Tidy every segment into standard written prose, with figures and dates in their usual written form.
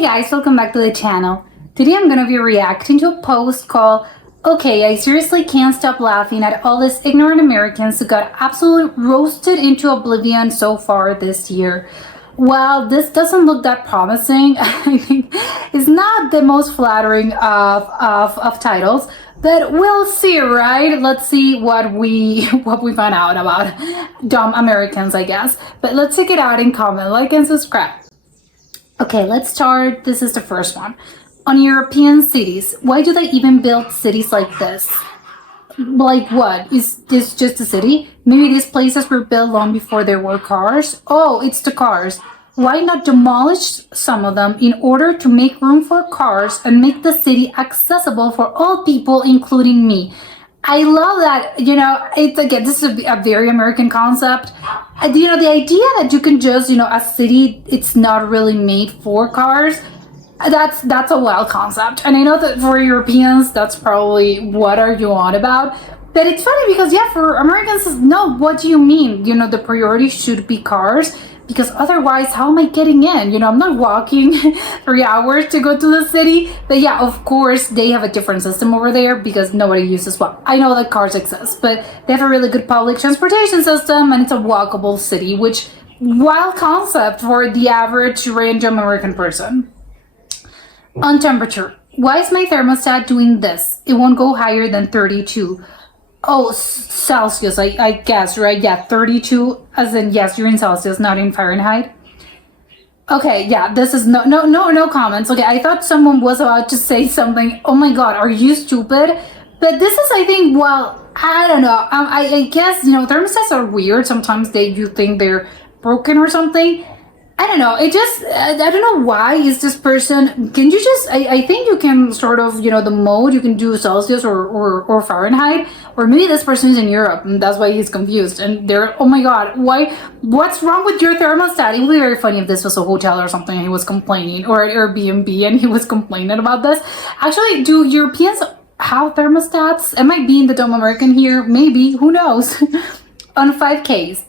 Hey guys, welcome back to the channel. Today I'm gonna be reacting to a post called "Okay, I seriously can't stop laughing at all these ignorant Americans who got absolutely roasted into oblivion so far this year." Well, this doesn't look that promising. I think it's not the most flattering of titles, but we'll see, right? Let's see what we find out about dumb Americans, I guess. But let's check it out and comment, like, and subscribe. Okay, let's start. This is the first one. On European cities, why do they even build cities like this? Like what? Is this just a city? Maybe these places were built long before there were cars? Oh, it's the cars. Why not demolish some of them in order to make room for cars and make the city accessible for all people, including me? I love that, it's again, this is a very American concept. The idea that you can just, a city, it's not really made for cars, that's a wild concept. And I know that for Europeans, that's probably what are you on about. But it's funny because, yeah, for Americans, no, what do you mean? The priority should be cars. Because otherwise, how am I getting in? I'm not walking 3 hours to go to the city. But yeah, of course, they have a different system over there because nobody uses, well, I know that cars exist, but they have a really good public transportation system and it's a walkable city, which wild concept for the average random American person. On temperature, why is my thermostat doing this? It won't go higher than 32. Oh, Celsius, I guess, right? Yeah, 32, as in, yes, you're in Celsius, not in Fahrenheit. Okay, yeah, this is no comments. Okay, I thought someone was about to say something. Oh my God, are you stupid? But this is, I think, well, I don't know. I guess, thermostats are weird. Sometimes you think they're broken or something. I don't know. I don't know why is this person, can you just, I think you can sort of, the mode, you can do Celsius or Fahrenheit, or maybe this person is in Europe and that's why he's confused. And they're, oh my God, what's wrong with your thermostat? It would be very funny if this was a hotel or something and he was complaining, or an Airbnb and he was complaining about this. Actually, do Europeans have thermostats? Am I being the dumb American here? Maybe, who knows? On 5Ks.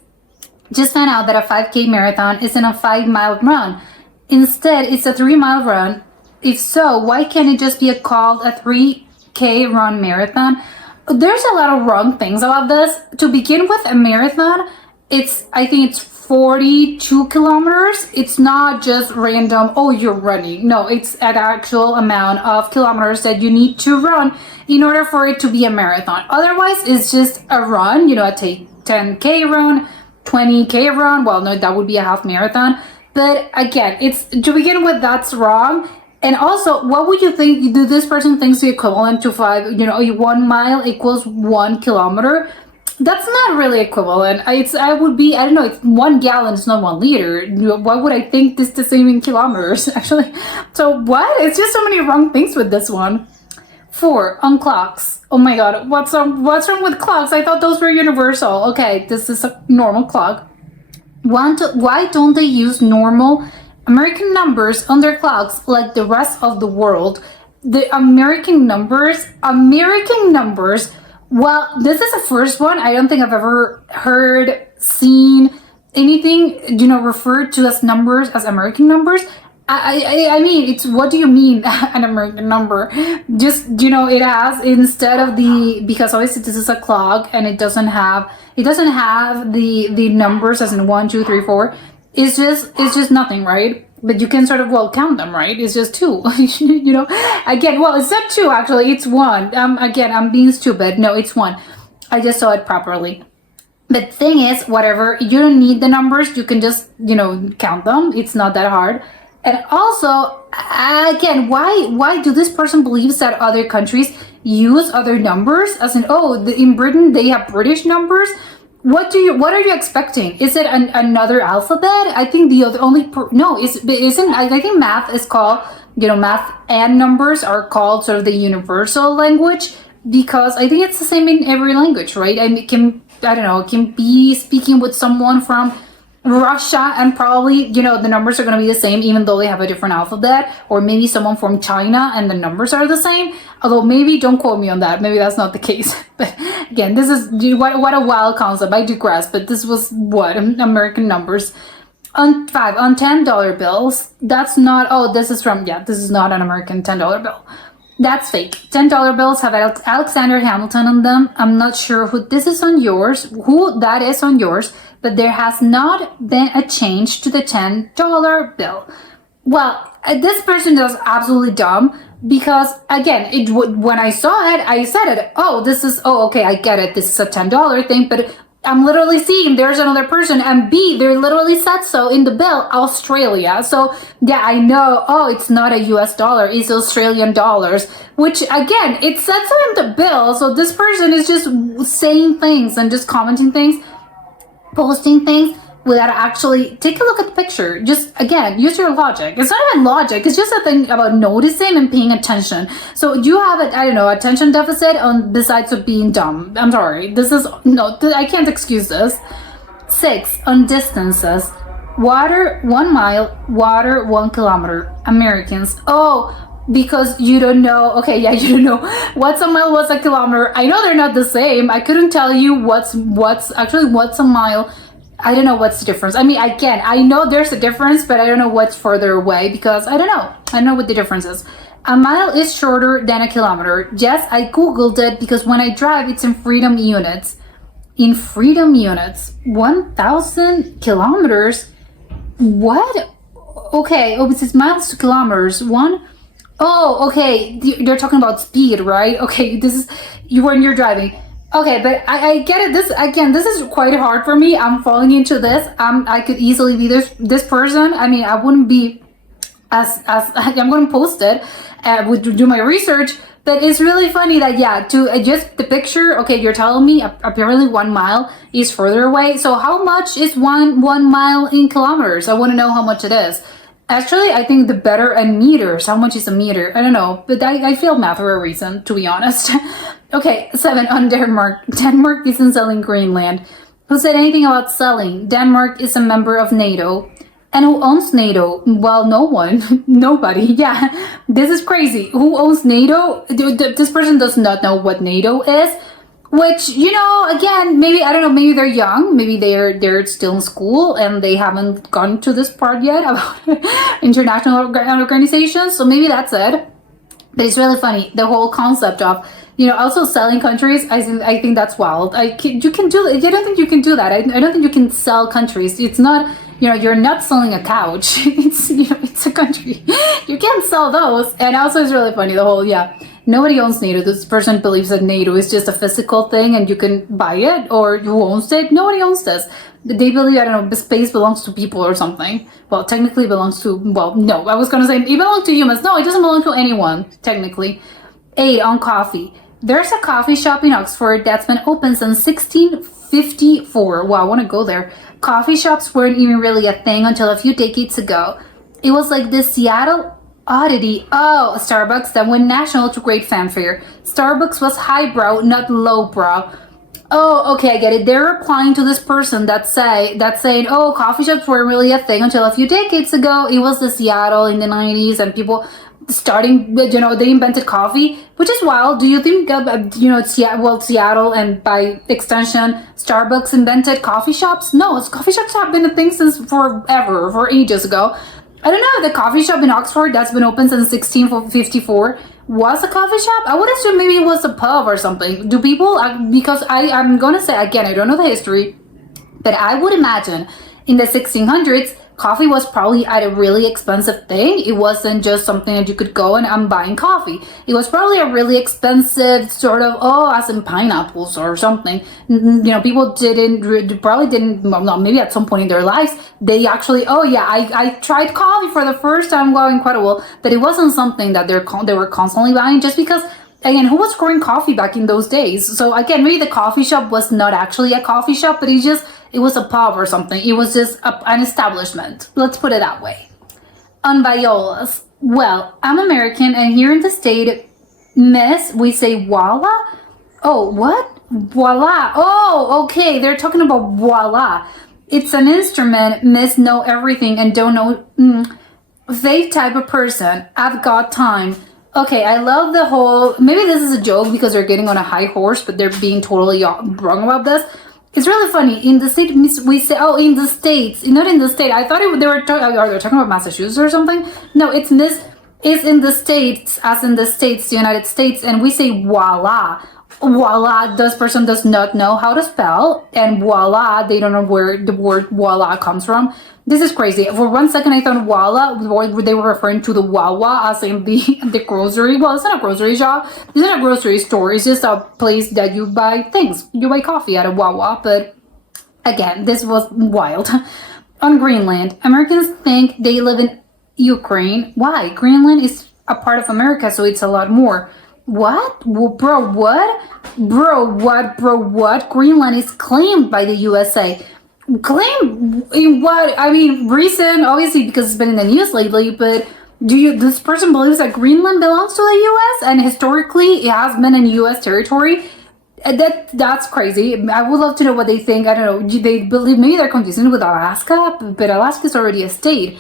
Just found out that a 5K marathon isn't a 5-mile run. Instead, it's a 3-mile run. If so, why can't it just be called a 3K run marathon? There's a lot of wrong things about this. To begin with, a marathon, I think it's 42 kilometers. It's not just random, oh, you're running. No, it's an actual amount of kilometers that you need to run in order for it to be a marathon. Otherwise, it's just a run, a 10K run, 20K run. Well, no, that would be a half marathon. But again, it's to begin with, that's wrong. And also, what would you think? Do this person thinks the equivalent to 1 mile equals 1 kilometer? That's not really equivalent. It's 1 gallon, it's not 1 liter. Why would I think this the same in kilometers, actually? So what? It's just so many wrong things with this one. 4, on clocks. Oh my God, what's wrong with clocks? I thought those were universal. Okay, this is a normal clock. Why don't they use normal American numbers on their clocks like the rest of the world? The American numbers, well, this is the first one. I don't think I've ever heard, seen anything, referred to as numbers, as American numbers. I mean, it's, what do you mean an American number? Just, it has, instead of because obviously this is a clock and it doesn't have the numbers as in 1, 2, 3, 4. It's just nothing, right? But you can sort of, well, count them, right? It's just 2, again, well, it's not 2, actually, it's 1. Again, I'm being stupid. No, it's 1. I just saw it properly. The thing is, whatever, you don't need the numbers. You can just, count them. It's not that hard. And also, again, why do this person believes that other countries use other numbers? As in, in Britain, they have British numbers. What are you expecting? Is it another alphabet? I think I think math is called, math and numbers are called sort of the universal language, because I think it's the same in every language, right? I can be speaking with someone from Russia and probably, the numbers are going to be the same even though they have a different alphabet, or maybe someone from China and the numbers are the same, although maybe, don't quote me on that, maybe that's not the case. But again, this is what a wild concept. I digress, but this was what American numbers. On $10 bills. That's not. Oh, this is from. Yeah, this is not an American $10 bill. That's fake. $10 bills have Alexander Hamilton on them. I'm not sure who this is on yours, who that is on yours, but there has not been a change to the $10 bill. Well, this person is absolutely dumb because again, when I saw it, I said it. Oh, this is. Oh, okay, I get it. This is a $10 thing, but I'm literally seeing there's another person, and B, they literally said so in the bill, Australia. So yeah, I know, oh, it's not a US dollar, it's Australian dollars, which again, it said so in the bill. So this person is just saying things and just commenting things, posting things without actually take a look at the picture. Just again, use your logic. It's not even logic, it's just a thing about noticing and paying attention. So you have a, I don't know, attention deficit on besides of being dumb. I'm sorry, this is no, I can't excuse this. 6 on distances. Water 1 mile, water 1 kilometer. Americans, oh, because you don't know. Okay, yeah, you don't know what's a mile, what's a kilometer. I know they're not the same. I couldn't tell you what's a mile. I don't know what's the difference. I mean, again, I know there's a difference, but I don't know what's further away because I don't know. I don't know what the difference is. A mile is shorter than a kilometer. Yes, I googled it because when I drive, it's in freedom units. In freedom units, 1,000 kilometers. What? Okay. Oh, it says miles to kilometers. Oh, okay. They're talking about speed, right? Okay, this is you when you're driving. Okay, but I get it. This is quite hard for me. I'm falling into this. I could easily be this person. I mean, I wouldn't be as I'm going to post it, would do my research. But it's really funny that yeah, to adjust the picture. Okay, you're telling me apparently 1 mile is further away. So how much is one mile in kilometers? I want to know how much it is. Actually, I think the better and meters. How much is a meter? I don't know, but I failed math for a reason, to be honest. Okay, 7 on Denmark. Denmark isn't selling Greenland. Who said anything about selling? Denmark is a member of NATO. And who owns NATO? Well, no one. Nobody. Yeah, this is crazy. Who owns NATO? This person does not know what NATO is. Which, you know, again, maybe, I don't know, maybe they're young, maybe they're still in school and they haven't gone to this part yet about international organizations, so maybe that's it. But it's really funny, the whole concept of, you know, also selling countries, I think that's wild. You can do, I don't think you can do that. I don't think you can sell countries. It's not, you know, you're not selling a couch. It's, you know, it's a country. You can't sell those. And also it's really funny, the whole, yeah. Nobody owns NATO. This person believes that NATO is just a physical thing and you can buy it, or who owns it? Nobody owns this. They believe, I don't know, the space belongs to people or something. Well, technically belongs to, well, no, I was going to say it belongs to humans. No, it doesn't belong to anyone, technically. 8 on coffee. There's a coffee shop in Oxford that's been open since 1654. Wow, I want to go there. Coffee shops weren't even really a thing until a few decades ago. It was like the Seattle oddity. Oh, Starbucks that went national to great fanfare. Starbucks was highbrow, not lowbrow. Oh, okay, I get it. They're replying to this person that's saying, oh, coffee shops weren't really a thing until a few decades ago. It was the Seattle in the 90s and people starting, you know, they invented coffee, which is wild. Do you think, you know, Seattle and by extension, Starbucks invented coffee shops? No, coffee shops have been a thing since forever, for ages ago. I don't know, the coffee shop in Oxford that's been open since 1654 was a coffee shop? I would assume maybe it was a pub or something. Do people, because I'm going to say, again, I don't know the history, but I would imagine in the 1600s, coffee was probably at a really expensive thing. It wasn't just something that you could go and I'm buying coffee. It was probably a really expensive sort of, oh, as in pineapples or something. You know, people probably didn't, well, maybe at some point in their lives, they actually, oh yeah, I tried coffee for the first time, wow, incredible. But it wasn't something that they were constantly buying just because, again, who was growing coffee back in those days? So again, maybe the coffee shop was not actually a coffee shop, but it was a pub or something. It was just an establishment. Let's put it that way. On violas. Well, I'm American, and here in the state, miss, we say voila. Oh, what? Voila. Oh, okay. They're talking about voila. It's an instrument. Miss know everything and don't know. Fake type of person. I've got time. Okay, I love the whole, maybe this is a joke because they're getting on a high horse, but they're being totally wrong about this. It's really funny. In the state, we say, oh, in the states, not in the state. I thought they were are they talking about Massachusetts or something? No, it's Miss. It's in the states, as in the states, the United States, and we say voila. Voila, this person does not know how to spell, and voila, they don't know where the word voila comes from. This is crazy. For one second, I thought voila, they were referring to the Wawa as in the grocery. Well, it's not a grocery shop. It's not a grocery store. It's just a place that you buy things. You buy coffee at a Wawa. But again, this was wild. On Greenland, Americans think they live in Ukraine. Why? Greenland is a part of America, so it's a lot more. What? Bro, what? Bro, what? Greenland is claimed by the USA. Claim in what? I mean, recent, obviously, because it's been in the news lately, but this person believes that Greenland belongs to the US and historically it has been in US territory? That's crazy. I would love to know what they think. I don't know. Do they believe maybe they're confusing with Alaska, but Alaska is already a state.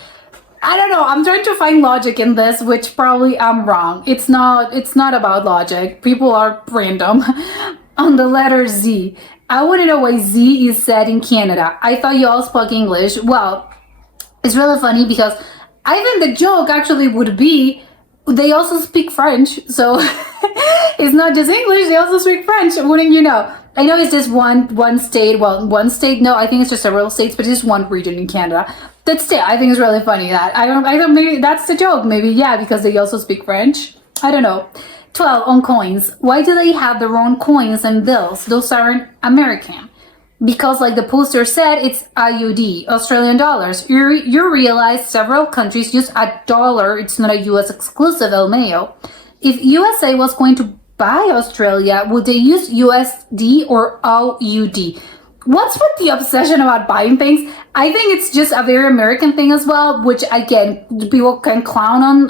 I don't know. I'm trying to find logic in this, which probably I'm wrong. It's not about logic. People are random. On the letter Z, I want to know why Z is said in Canada. I thought you all spoke English. Well, it's really funny because I think the joke actually would be they also speak French. So it's not just English, they also speak French. Wouldn't you know? I know it's just one state. Well, one state. No, I think it's just several states, but it's just one region in Canada. But still, I think it's really funny that I don't maybe that's the joke. Maybe yeah, because they also speak French. I don't know. 12 on coins. Why do they have their own coins and bills? Those aren't American. Because like the poster said, it's AUD, Australian dollars. You realize several countries use a dollar. It's not a US exclusive, LMAO. If USA was going to buy Australia, would they use USD or AUD? What's with the obsession about buying things? I think it's just a very American thing as well, which again, people can clown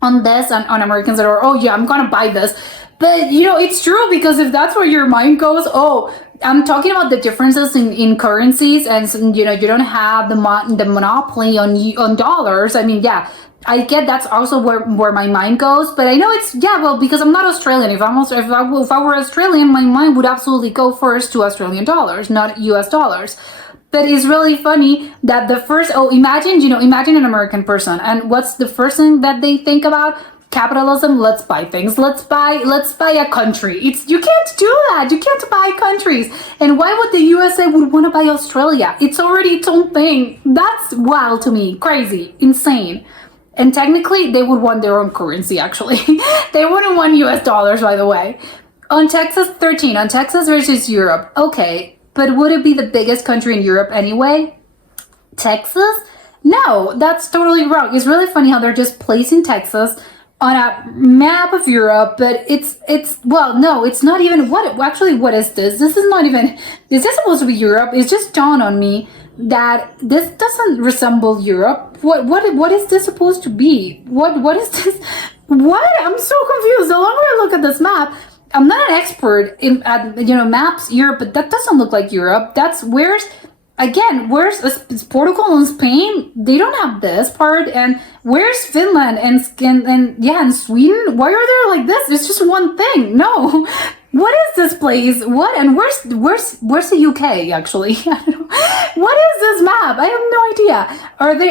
on this, on Americans that are, oh yeah, I'm gonna buy this. But you know, it's true because if that's where your mind goes, oh, I'm talking about the differences in currencies, and you know, you don't have the monopoly on dollars. I mean, yeah, I get that's also where my mind goes, but I know it's well because I'm not Australian. If I were Australian, my mind would absolutely go first to Australian dollars, not US dollars. But it's really funny that the first imagine an American person, and what's the first thing that they think about? Capitalism. Let's buy things. Let's buy a country. You can't do that. You can't buy countries. And why would the USA would want to buy Australia? It's already its own thing. That's wild to me. Crazy, insane. And technically, they would want their own currency, actually. They wouldn't want US dollars, by the way. On Texas 13, on Texas versus Europe. Okay, but would it be the biggest country in Europe anyway? Texas? No, that's totally wrong. It's really funny how they're just placing Texas on a map of Europe, but it's no, it's not even, what is this? This is supposed to be Europe. It's just dawned on me that this doesn't resemble Europe. What is this supposed to be? What is this? What? I'm so confused. The longer I look at this map, I'm not an expert at maps Europe, but that doesn't look like Europe. Where's Portugal and Spain? They don't have this part. And where's Finland and Sweden? Why are they like this? It's just one thing. No. What is this place? What? And where's the UK actually? I don't know. What is this map? I have no idea.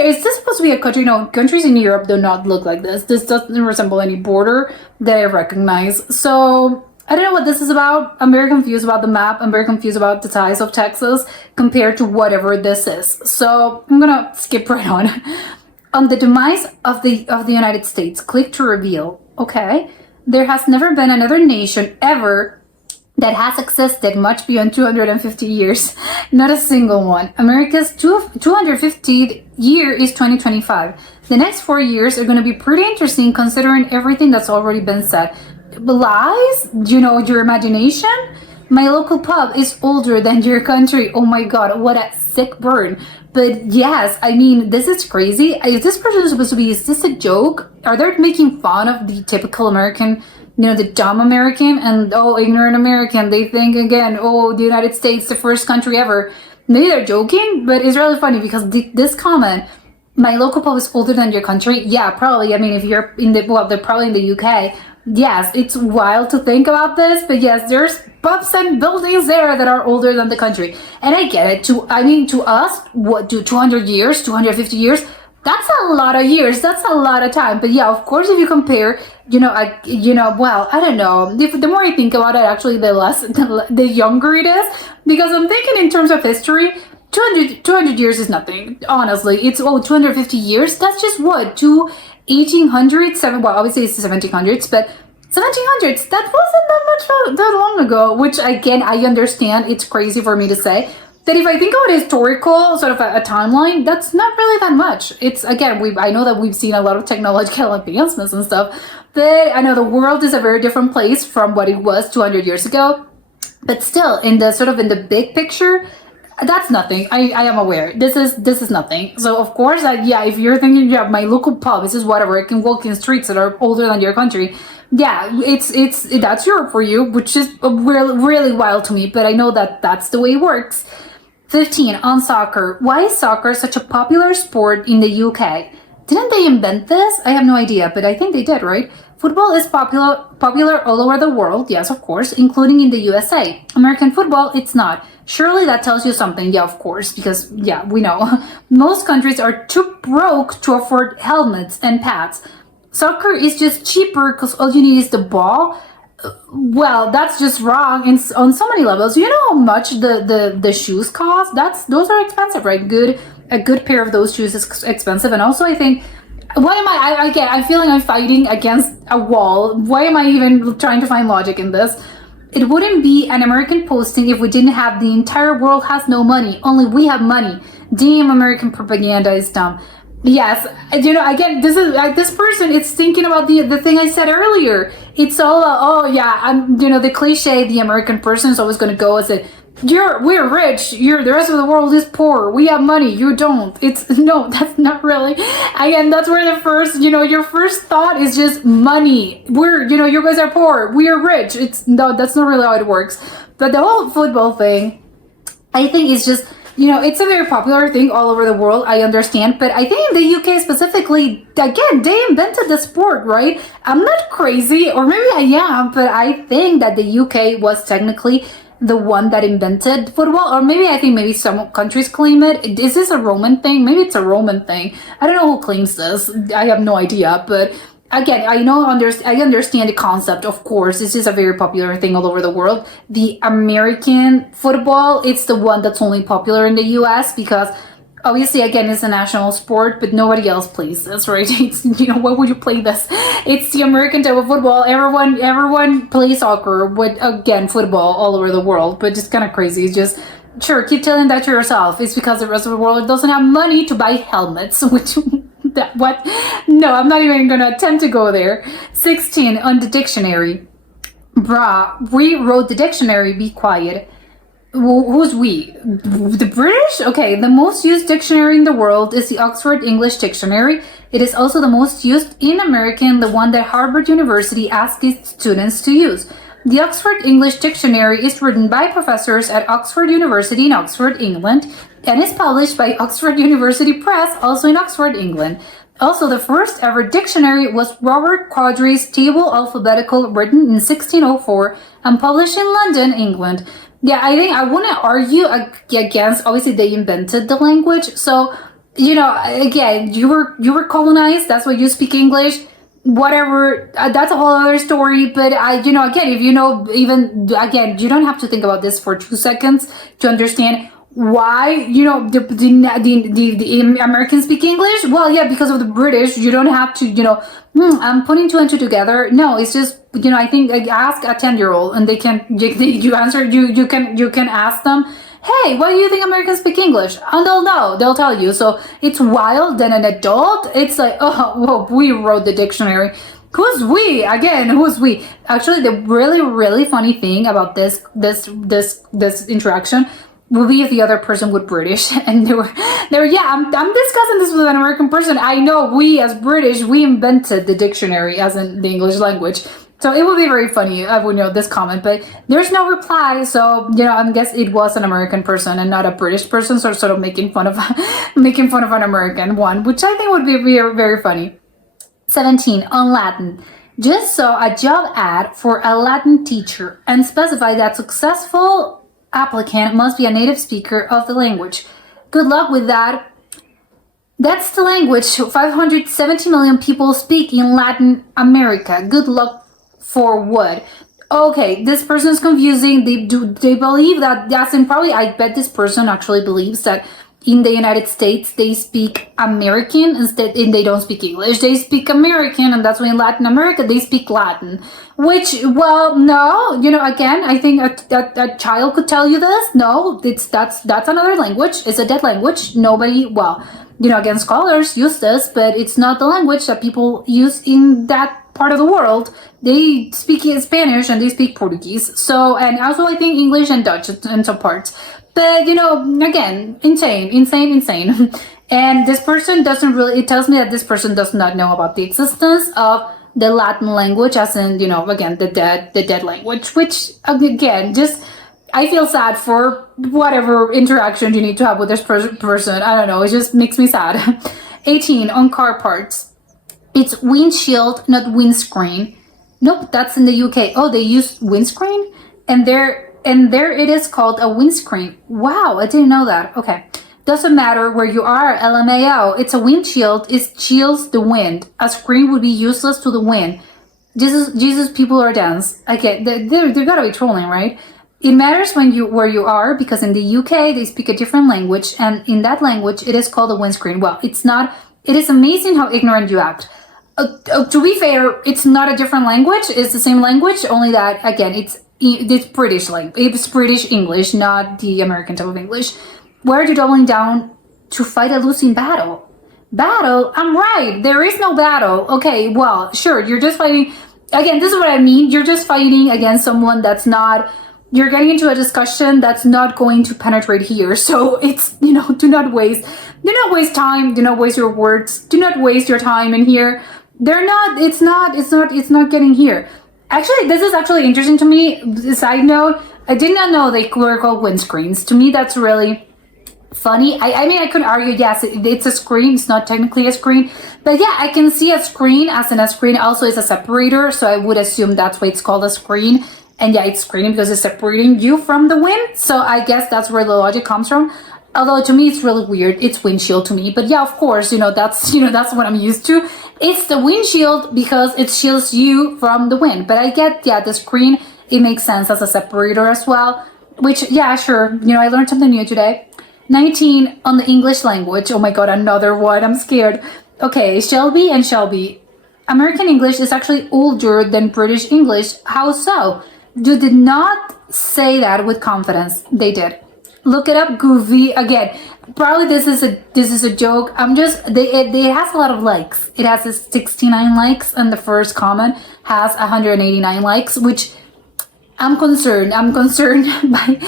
Is this supposed to be a country? No, countries in Europe do not look like this. This doesn't resemble any border that I recognize. So I don't know what this is about. I'm very confused about the map. I'm very confused about the size of Texas compared to whatever this is. So I'm gonna skip right on. On the demise of the United States, click to reveal. Okay. There has never been another nation ever that has existed much beyond 250 years. Not a single one. America's 250th year is 2025. The next 4 years are going to be pretty interesting considering everything that's already been said. Lies? Your imagination? My local pub is older than your country. Oh my god, what a sick burn. But yes, I mean, this is crazy. Is this person supposed to be, is this a joke? Are they making fun of the typical American, the dumb American and, ignorant American? They think again, the United States, the first country ever. Maybe they're joking, but it's really funny because this comment, my local pub is older than your country. Yeah, probably. I mean, if you're they're probably in the UK. Yes, it's wild to think about this, but yes, there's pubs and buildings there that are older than the country. And I get it. To us, what do 200 years, 250 years? That's a lot of years. That's a lot of time. But yeah, of course, if you compare, well, I don't know. The more I think about it, actually, the younger it is. Because I'm thinking in terms of history, 200 years is nothing. Honestly, it's 250 years. That's just what, 1800s, well, obviously it's the 1700s, but 1700s, that wasn't that much that long ago, which again, I understand it's crazy for me to say. That if I think about historical sort of a timeline, that's not really that much. It's again, I know that we've seen a lot of technological advancements and stuff, but I know the world is a very different place from what it was 200 years ago. But still, in the big picture, that's nothing. I am aware. This is nothing. So of course, if you're thinking, yeah, my local pub, this is whatever. I can walk in streets that are older than your country. Yeah, that's Europe for you, which is really, really wild to me. But I know that that's the way it works. 15 on soccer. Why is soccer such a popular sport in the UK? Didn't they invent this? I have no idea, but I think they did, right? Football is popular all over the world, yes, of course, including in the USA. American football, it's not. Surely that tells you something, yeah, of course, because, yeah, we know. Most countries are too broke to afford helmets and pads. Soccer is just cheaper because all you need is the ball. Well, that's just wrong on so many levels. You know how much the shoes cost? Those are expensive, right? A good pair of those shoes is expensive. And also I think, why am I'm feeling I'm fighting against a wall. Why am I even trying to find logic in this? It wouldn't be an American posting if we didn't have the entire world has no money. Only we have money. Damn, American propaganda is dumb. Yes, again, this person. It's thinking about the thing I said earlier. It's all the cliche. The American person is always going to go as we're rich. The rest of the world is poor. We have money. You don't. No, that's not really. Again, that's where your first thought is just money. You guys are poor. We are rich. That's not really how it works. But the whole football thing, I think, is just. It's a very popular thing all over the world, I understand, but I think in the UK specifically, again, they invented the sport, right? I'm not crazy, or maybe I am, but I think that the UK was technically the one that invented football, or maybe some countries claim it. Is this a Roman thing? Maybe it's a Roman thing. I don't know who claims this. I have no idea, but again, I understand the concept, of course. This is a very popular thing all over the world. The American football, it's the one that's only popular in the US because obviously, again, it's a national sport, but nobody else plays this, right? It's, why would you play this? It's the American type of football. Everyone plays soccer with, again, football all over the world, but it's kind of crazy. It's just, sure, keep telling that to yourself. It's because the rest of the world doesn't have money to buy helmets, which... What? No, I'm not even gonna attempt to go there. 16 on the dictionary. Bruh, we wrote the dictionary, be quiet. Who's we? The British? Okay, the most used dictionary in the world is the Oxford English Dictionary. It is also the most used in American, the one that Harvard University asks its students to use. The Oxford English Dictionary is written by professors at Oxford University in Oxford, England, and is published by Oxford University Press, also in Oxford, England. Also, the first ever dictionary was Robert Quadri's Table Alphabetical, written in 1604 and published in London, England. Yeah, I think I wouldn't argue against, obviously they invented the language, so, again, you were colonized, that's why you speak English. Whatever, that's a whole other story, but again, if you don't have to think about this for 2 seconds to understand why, the Americans speak English. Well, yeah, because of the British. You don't have to, I'm putting 2 and 2 together. No, it's just, I think, ask a 10-year-old and you can ask them, hey, why do you think Americans speak English? And they'll know, they'll tell you. So it's wild. Then an adult, it's like, oh, well, we wrote the dictionary. Who's we? Again, who's we? Actually, the really, really funny thing about this interaction would be if the other person was British and they were, I'm discussing this with an American person. I know we as British, we invented the dictionary as in the English language. So it would be very funny, I would know this comment, but there's no reply. So, I guess it was an American person and not a British person. So sort of making fun of an American one, which I think would be very, very funny. 17 on Latin. Just saw a job ad for a Latin teacher and specified that successful applicant must be a native speaker of the language. Good luck with that. That's the language 570 million people speak in Latin America. Good luck for what? Okay, this person is confusing. They believe that that's and probably I bet this person actually believes that in the United States they speak American instead and they don't speak English. They speak American, and that's why in Latin America they speak Latin. Which, well, no, again, I think a child could tell you this. No, that's another language. It's a dead language. Nobody, well, again, scholars use this, but it's not the language that people use in that part of the world. They speak Spanish and they speak Portuguese. So, and also I think English and Dutch in some parts. But, again, insane. And this person doesn't really, it tells me that this person does not know about the existence of the Latin language, as in, again, the dead language, which, again, just, I feel sad for whatever interaction you need to have with this person. I don't know, it just makes me sad. 18, on car parts. It's windshield, not windscreen. Nope, that's in the UK. Oh, they use windscreen? And there it is called a windscreen. Wow, I didn't know that. Okay. Doesn't matter where you are, LMAO. It's a windshield. It shields the wind. A screen would be useless to the wind. Jesus, people are dense. Okay, they're gotta be trolling, right? It matters where you are, because in the UK they speak a different language, and in that language it is called a windscreen. Well, it's not. It is amazing how ignorant you act. To be fair, it's not a different language. It's the same language, only that again it's British language. It's British English, not the American type of English. Where are you doubling down to fight a losing battle? Battle? I'm right. There is no battle. Okay, well, sure. You're just fighting. Again, this is what I mean. You're just fighting against someone that's not. You're getting into a discussion that's not going to penetrate here. So it's, do not waste time. Do not waste your words. Do not waste your time in here. It's not getting here. Actually, this is actually interesting to me. Side note, I did not know they were called windscreens. To me, that's really funny. I mean, I could argue, yes, it's a screen. It's not technically a screen. But yeah, I can see a screen as in a screen also is a separator. So I would assume that's why it's called a screen. And yeah, it's screening because it's separating you from the wind. So I guess that's where the logic comes from. Although to me, it's really weird. It's windshield to me. But yeah, of course, that's what I'm used to. It's the windshield because it shields you from the wind. But I get, yeah, the screen, it makes sense as a separator as well. Which, yeah, sure. I learned something new today. 19, on the English language. Oh my God, another one. I'm scared. Okay, Shelby and Shelby. American English is actually older than British English. How so? You did not say that with confidence. They did. Look it up, Goofy. Again, probably this is a joke. It has a lot of likes. It has 69 likes, and the first comment has 189 likes, which I'm concerned. I'm concerned by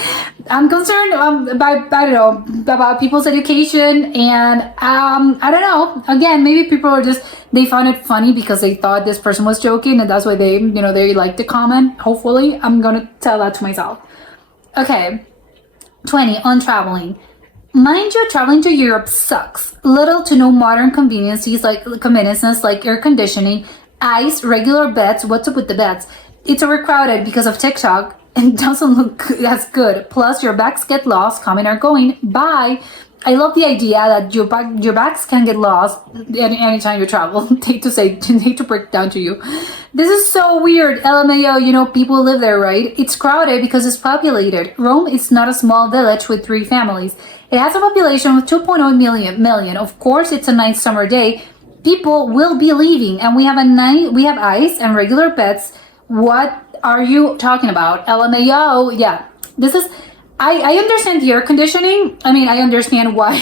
I don't know, about people's education, and I don't know. Again, maybe people are they found it funny because they thought this person was joking, and that's why they liked the comment. Hopefully, I'm gonna tell that to myself. Okay. 20, on traveling. Mind you, traveling to Europe sucks. Little to no modern conveniences like air conditioning, ice, regular beds. What's up with the beds? It's overcrowded because of TikTok and doesn't look as good. Plus, your bags get lost, coming or going. Bye. I love the idea that your bags can get lost anytime you travel. hate to break it down to you. This is so weird. LMAO, people live there, right? It's crowded because it's populated. Rome is not a small village with 3 families. It has a population of 2.0 million. Of course, it's a nice summer day. People will be leaving, and we have ice and regular beds. What are you talking about? LMAO, yeah. This is. I understand the air conditioning. I mean, I understand why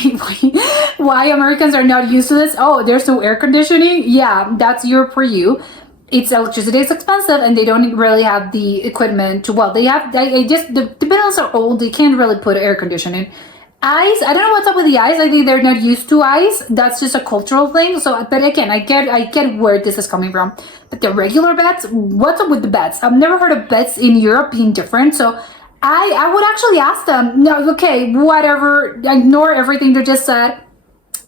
Americans are not used to this. Oh, there's no air conditioning? Yeah, that's Europe for you. Electricity is expensive, and they don't really have the equipment to, well, the buildings are old. They can't really put air conditioning. Ice, I don't know what's up with the ice. I think they're not used to ice. That's just a cultural thing. So, but again, I get where this is coming from. But the regular beds, what's up with the beds? I've never heard of beds in Europe being different. So I would actually ask them, no, okay, whatever, ignore everything they just said.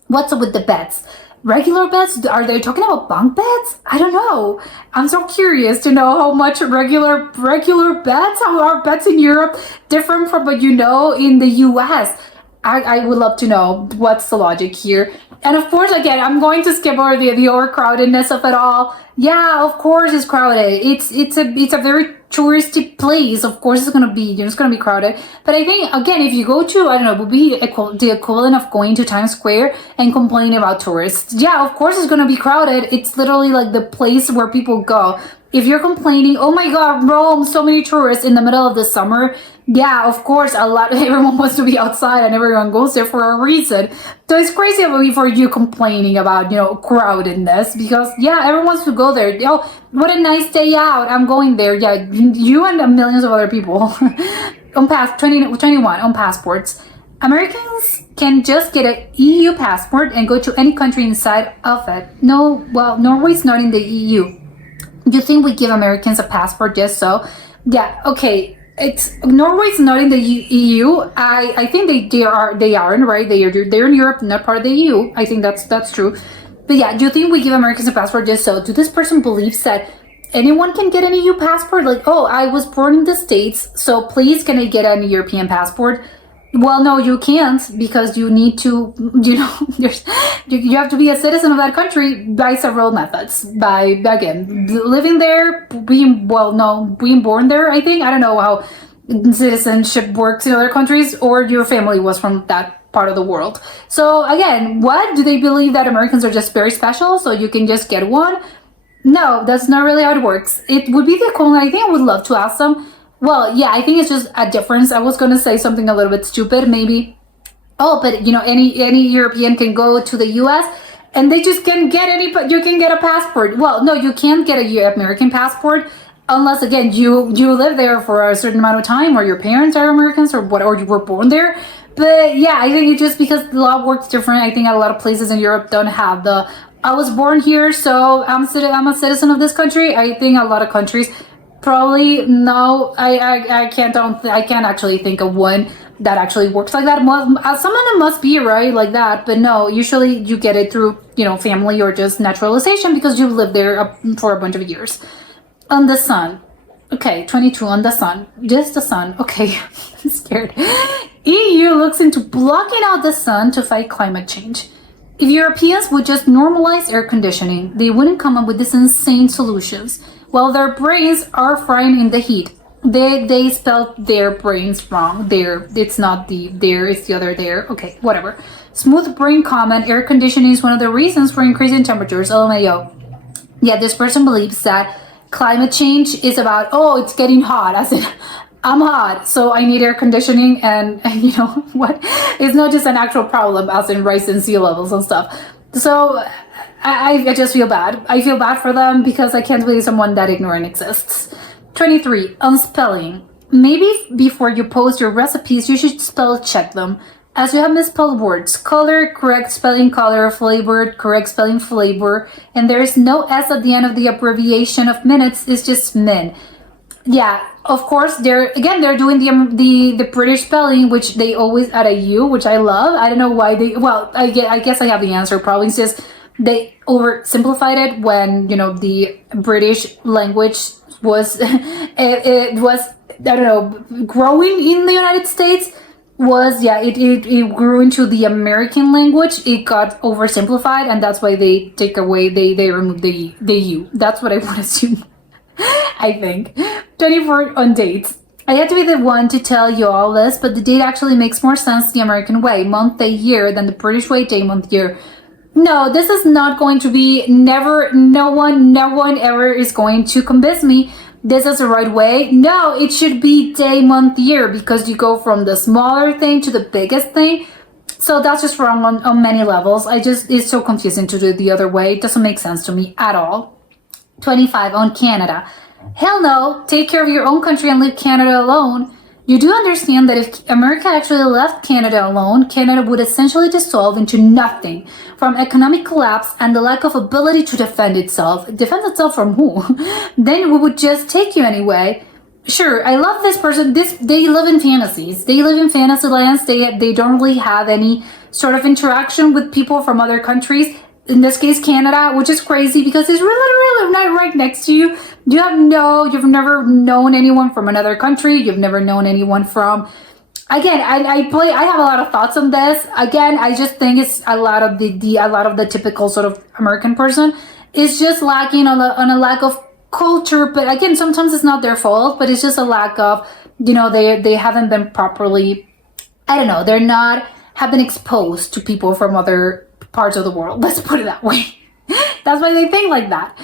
What's up with the beds? Regular beds? Are they talking about bunk beds? I don't know. I'm so curious to know how much regular beds, how are beds in Europe different from what you know in the US? I would love to know what's the logic here. And of course, again, I'm going to skip over the overcrowdedness of it all. Yeah, of course it's crowded. It's a very touristy place. Of course it's gonna be crowded. But I think again, if you go to, I don't know, would be the equivalent of going to Times Square and complaining about tourists. Yeah, of course it's gonna be crowded. It's literally like the place where people go. If you're complaining, oh my god, Rome, so many tourists in the middle of the summer, yeah, of course, everyone wants to be outside and everyone goes there for a reason. So it's crazy for you complaining about, crowdedness because, yeah, everyone wants to go there. Oh, what a nice day out. I'm going there. Yeah, you and millions of other people. On 21 on passports. Americans can just get an EU passport and go to any country inside of it. No, well, Norway's not in the EU. Do you think we give Americans a passport just so? Yeah, okay. Norway's not in the EU. I think they aren't, right? They're in Europe, not part of the EU. I think that's true. But yeah, do you think we give Americans a passport just so? Do this person believes that anyone can get an EU passport? Like, oh, I was born in the States, so please can I get an European passport? Well, no, you can't because you need to, you have to be a citizen of that country by several methods. By, again, living there, being born there, I think. I don't know how citizenship works in other countries, or your family was from that part of the world. So, again, what? Do they believe that Americans are just very special, so you can just get one? No, that's not really how it works. It would be the equivalent. I think I would love to ask them. Well, yeah, I think it's just a difference. I was going to say something a little bit stupid, maybe. Oh, but any European can go to the US and they just can get you can get a passport. Well, no, you can't get a American passport unless, again, you live there for a certain amount of time, or your parents are Americans, or you were born there. But yeah, I think it's just because the law works different. I think a lot of places in Europe don't have I was born here, so I'm a citizen of this country. I think a lot of countries probably no. I can't actually think of one that actually works like that. Well, some of them must be right like that, but no. Usually you get it through family or just naturalization because you lived there for a bunch of years. On the sun. Okay, 22 on the sun. Just the sun. Okay, I'm scared. EU looks into blocking out the sun to fight climate change. If Europeans would just normalize air conditioning, they wouldn't come up with these insane solutions. Well, their brains are frying in the heat. They spelled their brains wrong. It's not it's the other there. Okay, whatever. Smooth brain comment, air conditioning is one of the reasons for increasing temperatures. LMAO. Yeah, this person believes that climate change is about, oh, it's getting hot. As in, I'm hot, so I need air conditioning, and you know what? It's not just an actual problem, as in rising sea levels and stuff. So I just feel bad. I feel bad for them because I can't believe someone that ignorant exists. 23. On spelling. Maybe before you post your recipes, you should spell check them, as you have misspelled words. Color, correct spelling color, flavored, correct spelling flavor, and there is no S at the end of the abbreviation of minutes, it's just min. Yeah, of course, they're doing the British spelling, which they always add a U, which I love. I don't know why I guess I have the answer. Probably it's just they oversimplified it when, the British language was, it was, I don't know, growing in the United States. It grew into the American language. It got oversimplified, and that's why they remove the U. That's what I would assume. I think. 24 on dates. I had to be the one to tell you all this, but the date actually makes more sense the American way, month, day, year, than the British way, day, month, year. No, this is not going to be, no one ever is going to convince me this is the right way. No, it should be day, month, year, because you go from the smaller thing to the biggest thing. So that's just wrong on many levels. It's so confusing to do it the other way. It doesn't make sense to me at all. 25 on Canada. Hell no, take care of your own country and leave Canada alone. You do understand that if America actually left Canada alone, Canada would essentially dissolve into nothing from economic collapse and the lack of ability to defend itself. Defend itself from who? Then we would just take you anyway. Sure, I love this person. They live in fantasies. They live in fantasy lands. They don't really have any sort of interaction with people from other countries. in this case Canada, which is crazy because it's really not right next to you. You've never known anyone from another country. You've never known anyone from. Again, I have a lot of thoughts on this. Again, I just think it's a lot of the typical sort of American person is just lacking on a lack of culture. But again, sometimes it's not their fault, but it's just a lack of, they haven't been properly, I don't know, have been exposed to people from other parts of the world. Let's put it that way. That's why they think like that.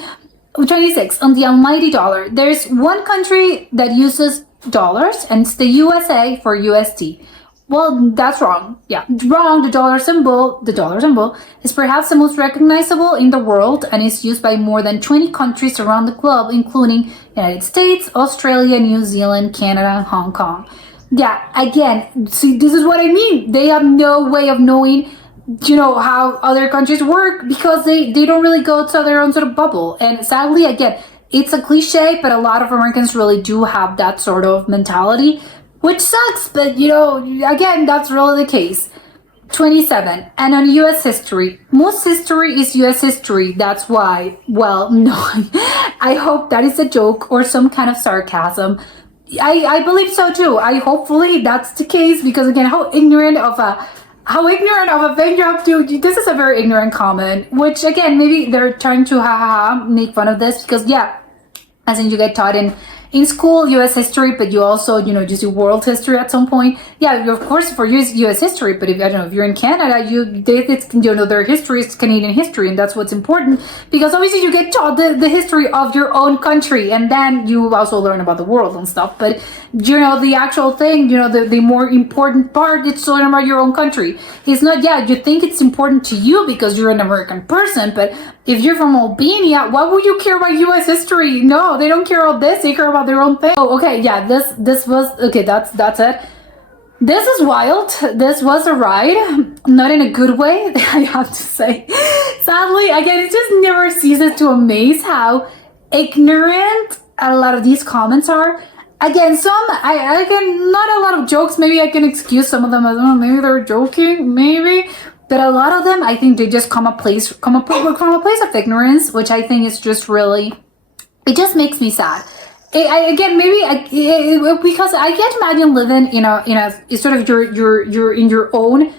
26, on the almighty dollar. There's one country that uses dollars, and it's the USA for USD. Well, that's wrong. Yeah, wrong. The dollar symbol is perhaps the most recognizable in the world and is used by more than 20 countries around the globe, including United States, Australia, New Zealand, Canada, and Hong Kong. Yeah, again, see, this is what I mean. They have no way of knowing, how other countries work because they don't really go to their own sort of bubble. And sadly, again, it's a cliche, but a lot of Americans really do have that sort of mentality, which sucks. But, again, that's really the case. 27. And on U.S. history. Most history is U.S. history. That's why. Well, no. I hope that is a joke or some kind of sarcasm. I believe so too. Hopefully that's the case because, again, how ignorant of a thing you're up to. This is a very ignorant comment, which again, maybe they're trying to make fun of this because, yeah, as in you get taught in school US history, but you also, just do world history at some point. Yeah, of course, for US history, but if you're in Canada, their history is Canadian history, and that's what's important because obviously you get taught the history of your own country, and then you also learn about the world and stuff. But the actual thing, the more important part is to learn about your own country. It's not, you think it's important to you because you're an American person, but if you're from Albania, why would you care about US history? No, they don't care about this. They care about their own thing. Oh, okay, yeah, this was, okay, that's it. This is wild. This was a ride. Not in a good way, I have to say. Sadly, again, it just never ceases to amaze how ignorant a lot of these comments are. Again, not a lot of jokes. Maybe I can excuse some of them. I don't know, maybe they're joking, maybe. But a lot of them, I think they just come from a place of ignorance, which I think is just really, it just makes me sad. Because I can't imagine living in a sort of you're in your own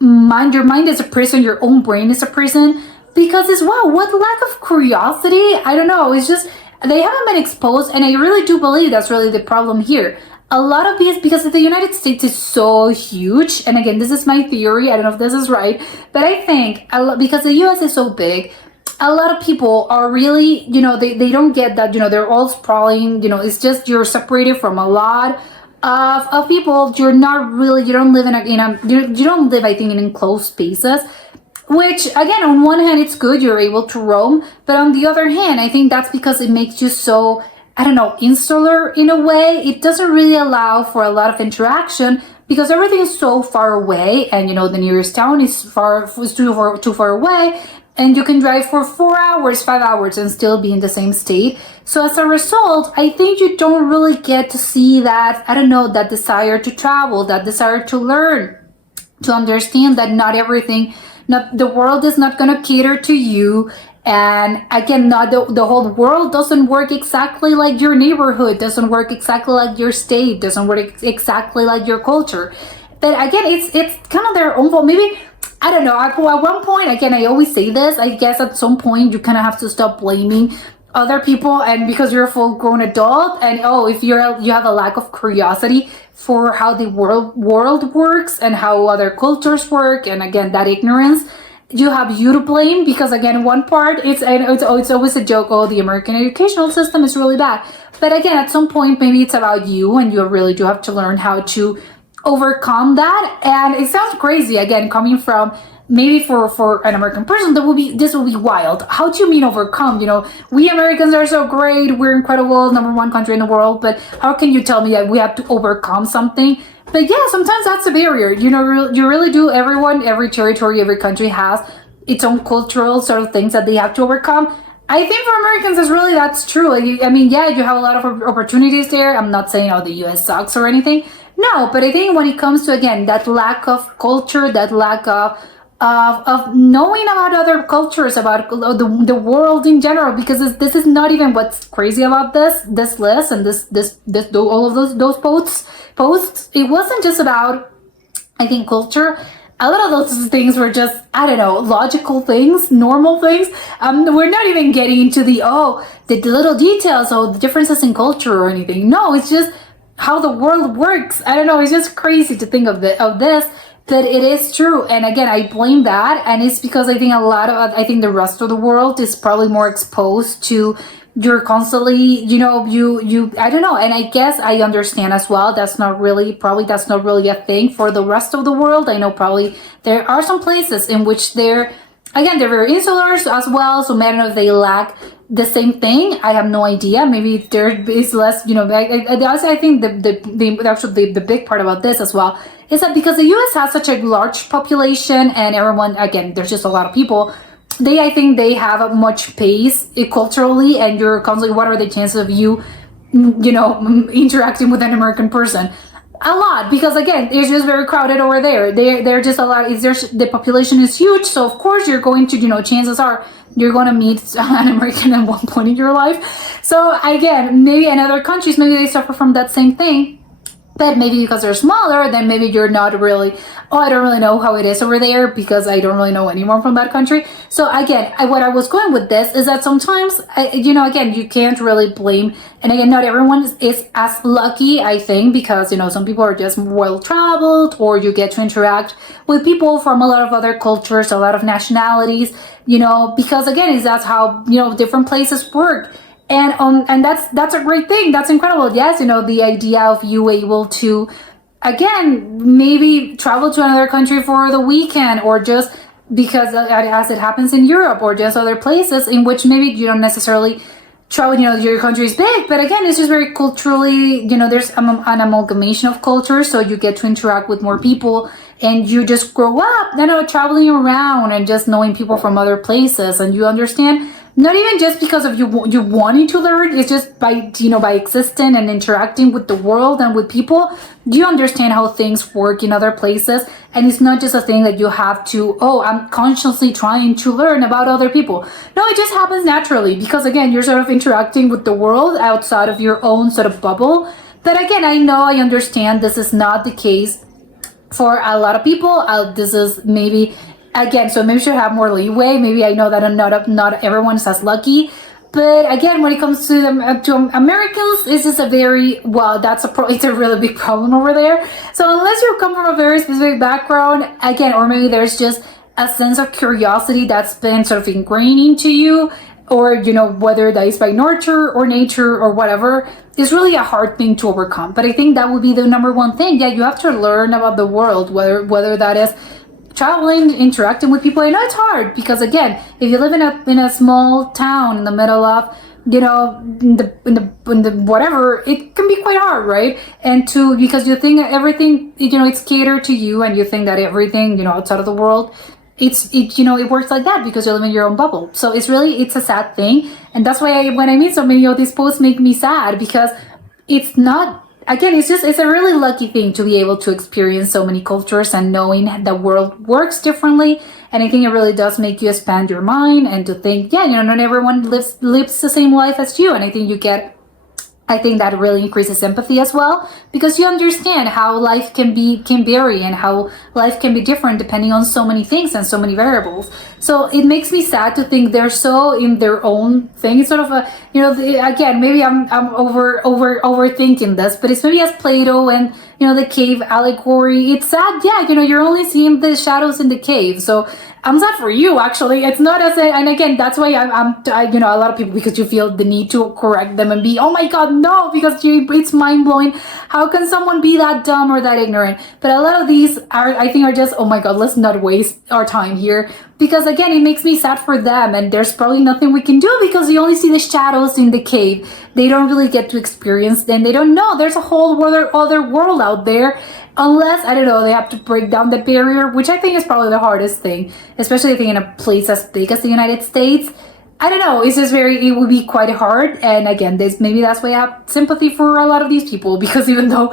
mind. Your mind is a prison. Your own brain is a prison. Because what lack of curiosity. I don't know. It's just they haven't been exposed, and I really do believe that's really the problem here. A lot of these, because the United States is so huge, and again, this is my theory, I don't know if this is right, but I think because the US is so big, a lot of people are really, they don't get that, they're all sprawling, it's just you're separated from a lot of people. You're not really, you don't live you don't live, I think, in enclosed spaces, which again, on one hand, it's good, you're able to roam, but on the other hand, I think that's because it makes you so, I don't know, insular in a way. It doesn't really allow for a lot of interaction because everything is so far away, and the nearest town is too far away, and you can drive for 4 hours, 5 hours, and still be in the same state. So as a result, I think you don't really get to see that, I don't know, that desire to travel, that desire to learn, to understand that the world is not going to cater to you. And again, not the whole world doesn't work exactly like your neighborhood, doesn't work exactly like your state, doesn't work exactly like your culture. But again, it's kind of their own fault. Maybe, I don't know, at one point, again, I always say this, I guess at some point you kind of have to stop blaming other people, and because you're a full-grown adult, and if you have a lack of curiosity for how the world works and how other cultures work, and again, that ignorance, you have you to blame because, again, one part, it's always a joke, the American educational system is really bad. But again, at some point, maybe it's about you, and you really do have to learn how to overcome that. And it sounds crazy, again, coming from maybe for an American person, this will be wild. How do you mean overcome? We Americans are so great, we're incredible, #1 country in the world, but how can you tell me that we have to overcome something? But yeah, sometimes that's a barrier. You really do. Every territory, every country has its own cultural sort of things that they have to overcome. I think for Americans, that's true. I mean, yeah, you have a lot of opportunities there. I'm not saying, the US sucks or anything. No, but I think when it comes to, again, that lack of culture, that lack of of knowing about other cultures, about the world in general, because this is not even what's crazy about this list and this all of those posts. It wasn't just about, I think, culture. A lot of those things were just, I don't know, logical things, normal things. We're not even getting into the little details or the differences in culture or anything. No, it's just how the world works. I don't know. It's just crazy to think of this. That it is true. And again, I blame that. And it's because I think I think the rest of the world is probably more exposed to, you're constantly, you I don't know. And I guess I understand as well. That's not really a thing for the rest of the world. I know probably there are some places in which they're very insular as well. So I don't know if they lack the same thing. I have no idea. Maybe there is less, I think the big part about this as well is that because the US has such a large population and everyone, again, there's just a lot of people, I think they have a much pace culturally, and you're constantly, what are the chances of you, interacting with an American person? A lot, because again, it's just very crowded over there. They're just a lot. The population is huge, so of course you're going to, chances are you're going to meet an American at one point in your life. So again, maybe in other countries, maybe they suffer from that same thing. But maybe because they're smaller, then maybe you're not really, I don't really know how it is over there because I don't really know anyone from that country. So again, what I was going with this is that sometimes, again, you can't really blame, and again, not everyone is as lucky, I think, because, some people are just well-traveled, or you get to interact with people from a lot of other cultures, a lot of nationalities, because again, that's how, different places work. And that's a great thing. That's incredible. Yes, the idea of you able to, again, maybe travel to another country for the weekend, or just because as it happens in Europe, or just other places in which maybe you don't necessarily travel, your country is big, but again, it's just very culturally, there's an amalgamation of cultures, so you get to interact with more people, and you just grow up, traveling around and just knowing people from other places, and you understand. Not even just because of you wanting to learn, it's just by existing and interacting with the world and with people, you understand how things work in other places. And it's not just a thing that you have to, I'm consciously trying to learn about other people. No, it just happens naturally because, again, you're sort of interacting with the world outside of your own sort of bubble. But again, I understand this is not the case for a lot of people. This is maybe... Again, so maybe should have more leeway. Maybe I know that not everyone is as lucky, but again, when it comes to Americans, this is a very it's a really big problem over there. So unless you come from a very specific background, again, or maybe there's just a sense of curiosity that's been sort of ingrained into you, or whether that is by nature or whatever, is really a hard thing to overcome. But I think that would be the number one thing. Yeah, you have to learn about the world, whether that is traveling, interacting with people. I know it's hard because, again, if you live in a small town in the middle of, in the whatever, it can be quite hard, right? And because you think everything, it's catered to you, and you think that everything, outside of the world, it works like that because you live in your own bubble. So it's a sad thing, and that's why when I meet so many of these posts, make me sad because it's not. Again, it's a really lucky thing to be able to experience so many cultures and knowing the world works differently. And I think it really does make you expand your mind and to think, not everyone lives the same life as you. And I think that really increases empathy as well, because you understand how life can vary and how life can be different depending on so many things and so many variables. So it makes me sad to think they're so in their own thing. It's sort of a, again, maybe I'm overthinking this, but it's maybe as Plato and, the cave allegory. It's sad. Yeah. You're only seeing the shadows in the cave. So I'm sad for you, actually. It's not and again, that's why I'm a lot of people, because you feel the need to correct them and be, oh my God, no, because it's mind blowing. How can someone be that dumb or that ignorant? But a lot of these I think are just, oh my God, let's not waste our time here. Because again, it makes me sad for them, and there's probably nothing we can do because you only see the shadows in the cave. They don't really get to experience, and they don't know there's a whole other world out there, unless, I don't know, they have to break down the barrier, which I think is probably the hardest thing, especially I think in a place as big as the United States. I don't know, it would be quite hard. And again, maybe that's why I have sympathy for a lot of these people, because even though,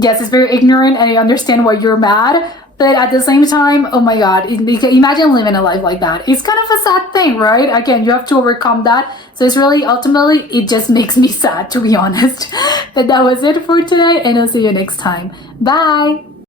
yes, it's very ignorant and I understand why you're mad, But at the same time, oh my god, imagine living a life like that. It's kind of a sad thing, right? Again, you have to overcome that. So it's really, ultimately, it just makes me sad, to be honest. But that was it for today, and I'll see you next time. Bye!